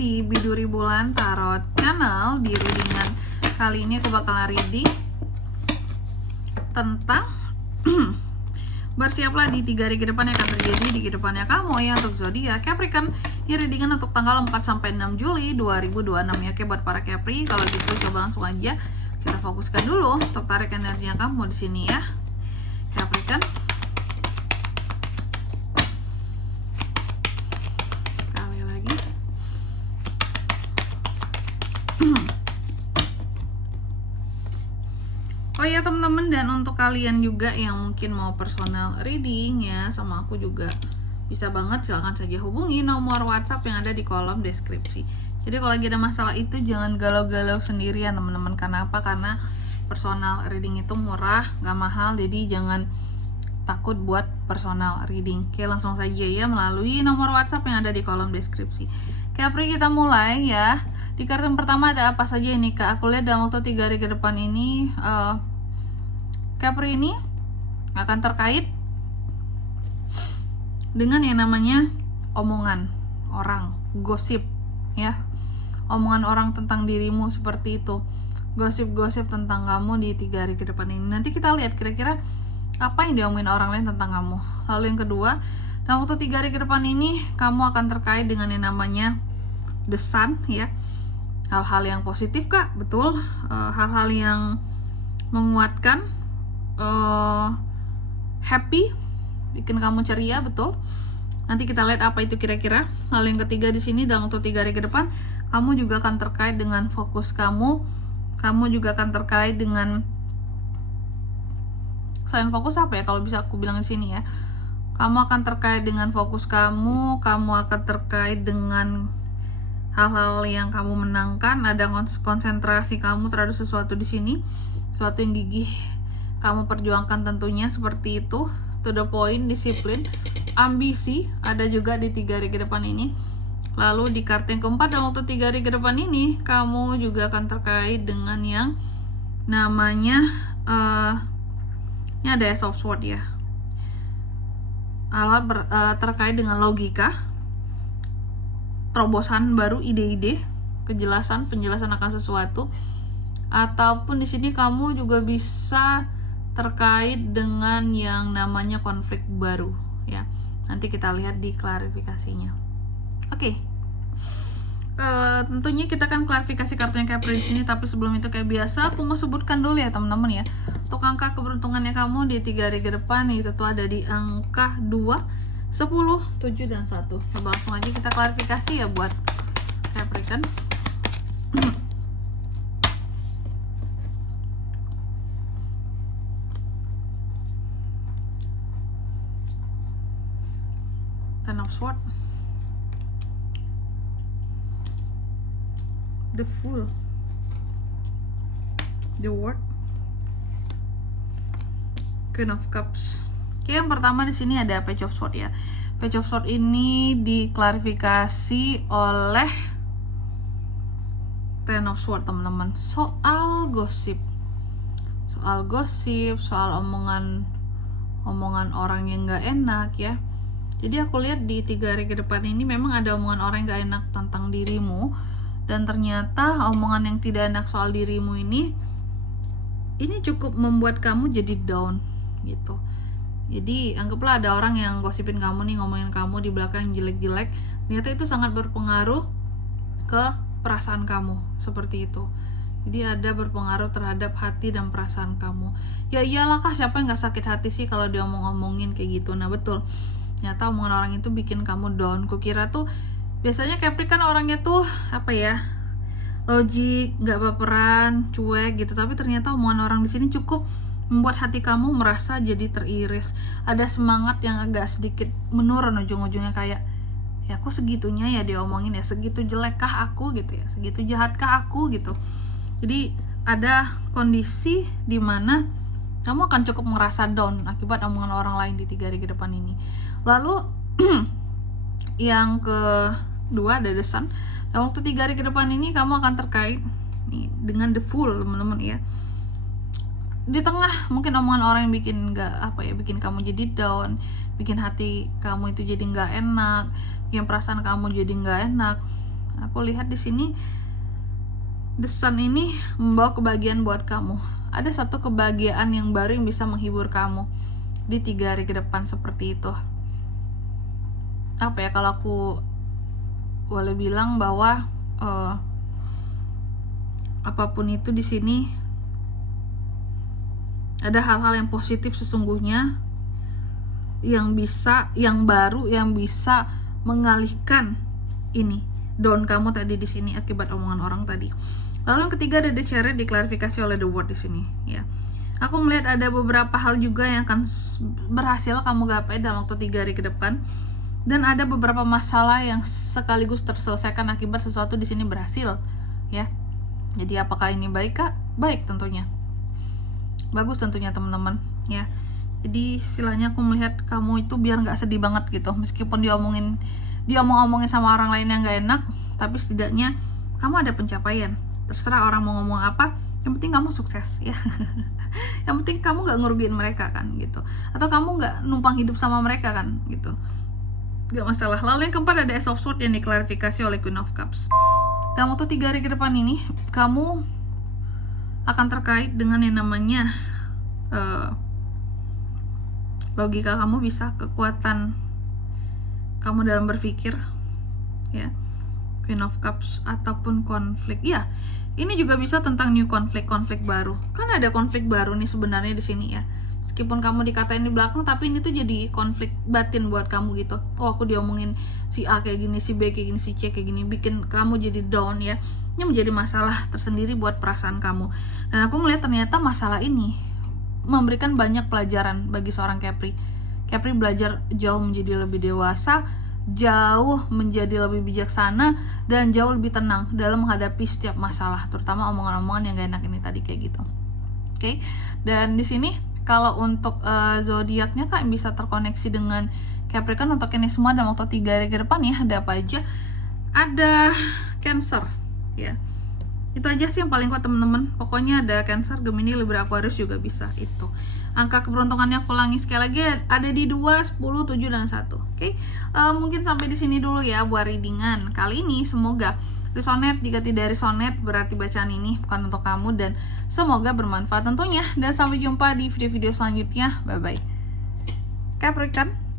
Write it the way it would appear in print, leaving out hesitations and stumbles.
di Biduri Bulan Tarot Channel. Di readingan kali ini aku bakalan reading tentang bersiaplah di 3 hari ke depan yang akan terjadi di kehidupannya kamu ya untuk zodiak Capricorn. Ini readingan untuk tanggal 4-6 Juli 2026 ya. Oke, buat para Capri, kalau gitu coba langsung aja kita fokuskan dulu untuk tarik energinya kamu di sini ya, Capricorn. Sekali lagi. Oh ya teman-teman, dan untuk kalian juga yang mungkin mau personal reading ya sama aku juga bisa banget, silahkan saja hubungi nomor WhatsApp yang ada di kolom deskripsi. Jadi kalau lagi ada masalah itu jangan galau-galau sendirian teman-teman. Karena apa? Karena personal reading itu murah, gak mahal, jadi jangan takut buat personal reading. Oke, langsung saja ya melalui nomor WhatsApp yang ada di kolom deskripsi. Capri, kita mulai ya. Di kartu yang pertama ada apa saja ini Kak? Aku lihat dalam waktu 3 hari ke depan ini Capri ini akan terkait dengan yang namanya omongan orang, gosip ya. Omongan orang tentang dirimu seperti itu. Gosip-gosip tentang kamu di 3 hari ke depan ini. Nanti kita lihat kira-kira apa yang diomongin orang lain tentang kamu. Lalu yang kedua, dalam waktu 3 hari ke depan ini kamu akan terkait dengan yang namanya The Sun ya. Hal-hal yang positif Kak, betul. Hal-hal yang menguatkan, happy, bikin kamu ceria, betul. Nanti kita lihat apa itu kira-kira. Lalu yang ketiga di sini dalam waktu 3 hari ke depan kamu juga akan terkait dengan fokus kamu. Kamu juga akan terkait dengan, selain fokus apa ya kalau bisa aku bilang di sini ya. Kamu akan terkait dengan fokus kamu akan terkait dengan hal-hal yang kamu menangkan. Ada konsentrasi kamu terhadap sesuatu di sini, sesuatu yang gigih kamu perjuangkan tentunya seperti itu. To the point, disiplin, ambisi ada juga di 3 hari ke depan ini. Lalu di kartu yang keempat dalam waktu 3 hari ke depan ini kamu juga akan terkait dengan yang namanya ini ada Ace of Swords ya. Alat terkait dengan logika, terobosan baru, ide-ide, penjelasan akan sesuatu. Ataupun di sini kamu juga bisa terkait dengan yang namanya konflik baru ya. Nanti kita lihat di klarifikasinya. Oke. Tentunya kita akan klarifikasi kartu yang Capri di sini, tapi sebelum itu kayak biasa aku mau sebutkan dulu ya teman-teman ya. Untuk angka keberuntungannya kamu di 3 hari ke depan itu tuh ada di angka 2, 10, 7 dan 1. Coba langsung aja kita klarifikasi ya buat Capricorn. Ten of Swords, the Fool, the World, Queen of Cups. Oke, yang pertama di sini ada Page of Swords ya. Page of Swords ini diklarifikasi oleh Ten of Swords teman-teman. Soal gosip, soal omongan orang yang nggak enak ya. Jadi aku lihat di 3 hari ke depan ini memang ada omongan orang yang gak enak tentang dirimu. Dan ternyata omongan yang tidak enak soal dirimu ini cukup membuat kamu jadi down gitu. Jadi anggaplah ada orang yang gosipin kamu nih, ngomongin kamu di belakang jelek-jelek. Ternyata itu sangat berpengaruh ke perasaan kamu, seperti itu. Jadi ada berpengaruh terhadap hati dan perasaan kamu. Ya iyalah Kak, siapa yang gak sakit hati sih kalau dia omongin kayak gitu. Nah betul, ternyata omongan orang itu bikin kamu down. Kukira tuh biasanya Capri kan orangnya tuh apa ya, logik, nggak baperan, cuek gitu. Tapi ternyata omongan orang di sini cukup membuat hati kamu merasa jadi teriris. Ada semangat yang agak sedikit menurun ujung-ujungnya, kayak ya aku segitunya ya dia omongin ya, segitu jelekkah aku gitu ya, segitu jahatkah aku gitu. Jadi ada kondisi dimana kamu akan cukup merasa down akibat omongan orang lain di 3 hari ke depan ini. Lalu yang kedua ada The Sun. Dalam waktu 3 hari ke depan ini kamu akan terkait nih dengan The Fool teman-teman ya. Di tengah mungkin omongan orang yang bikin kamu jadi down, bikin hati kamu itu jadi nggak enak, bikin perasaan kamu jadi nggak enak. Aku lihat di sini The Sun ini membawa kebahagiaan buat kamu. Ada satu kebahagiaan yang baru yang bisa menghibur kamu di 3 hari ke depan seperti itu. Apa ya, kalau aku boleh bilang bahwa apapun itu di sini ada hal-hal yang positif sesungguhnya yang baru yang bisa mengalihkan ini down kamu tadi di sini akibat omongan orang tadi. Lalu yang ketiga ada The Chariot, diklarifikasi oleh The Word di sini ya. Aku melihat ada beberapa hal juga yang akan berhasil kamu gapai dalam waktu 3 hari ke depan, dan ada beberapa masalah yang sekaligus terselesaikan akibat sesuatu di sini berhasil ya. Jadi apakah ini baik kak? Baik tentunya. Bagus tentunya teman-teman ya. Jadi istilahnya aku melihat kamu itu biar nggak sedih banget gitu, meskipun diomong-omongin sama orang lain yang nggak enak, tapi setidaknya kamu ada pencapaian. Terserah orang mau ngomong apa, yang penting kamu sukses ya. Yang penting kamu nggak ngerugiin mereka kan gitu, atau kamu nggak numpang hidup sama mereka kan gitu, nggak masalah. Lalu yang keempat ada Ace of Swords yang diklarifikasi oleh Queen of Cups. Dalam waktu 3 hari ke depan ini kamu akan terkait dengan yang namanya logika kamu, bisa kekuatan kamu dalam berpikir ya, Queen of Cups, ataupun konflik ya. Ini juga bisa tentang new konflik baru. Kan ada konflik baru nih sebenarnya di sini ya. Meskipun kamu dikatain di belakang, tapi ini tuh jadi konflik batin buat kamu gitu. Oh, aku diomongin si A kayak gini, si B kayak gini, si C kayak gini, bikin kamu jadi down ya. Ini menjadi masalah tersendiri buat perasaan kamu. Dan aku melihat ternyata masalah ini memberikan banyak pelajaran bagi seorang Capri. Capri belajar jauh menjadi lebih dewasa, jauh menjadi lebih bijaksana, dan jauh lebih tenang dalam menghadapi setiap masalah, terutama omongan-omongan yang gak enak ini tadi kayak gitu. Oke. Dan di sini kalau untuk zodiaknya kak yang bisa terkoneksi dengan Capricorn, untuk ini semua dalam waktu 3 hari ke depan ya, ada apa aja? Ada Cancer ya. Itu aja sih yang paling kuat teman-teman. Pokoknya ada Cancer, Gemini, Libra, Aquarius juga bisa itu. Angka keberuntungannya aku ulangi sekali lagi, ada di 2, 10, 7, dan 1. Oke. Mungkin sampai di sini dulu ya buat readingan kali ini. Semoga resonate. Jika tidak resonate berarti bacaan ini bukan untuk kamu, dan semoga bermanfaat tentunya. Dan sampai jumpa di video-video selanjutnya. Bye bye Capricorn.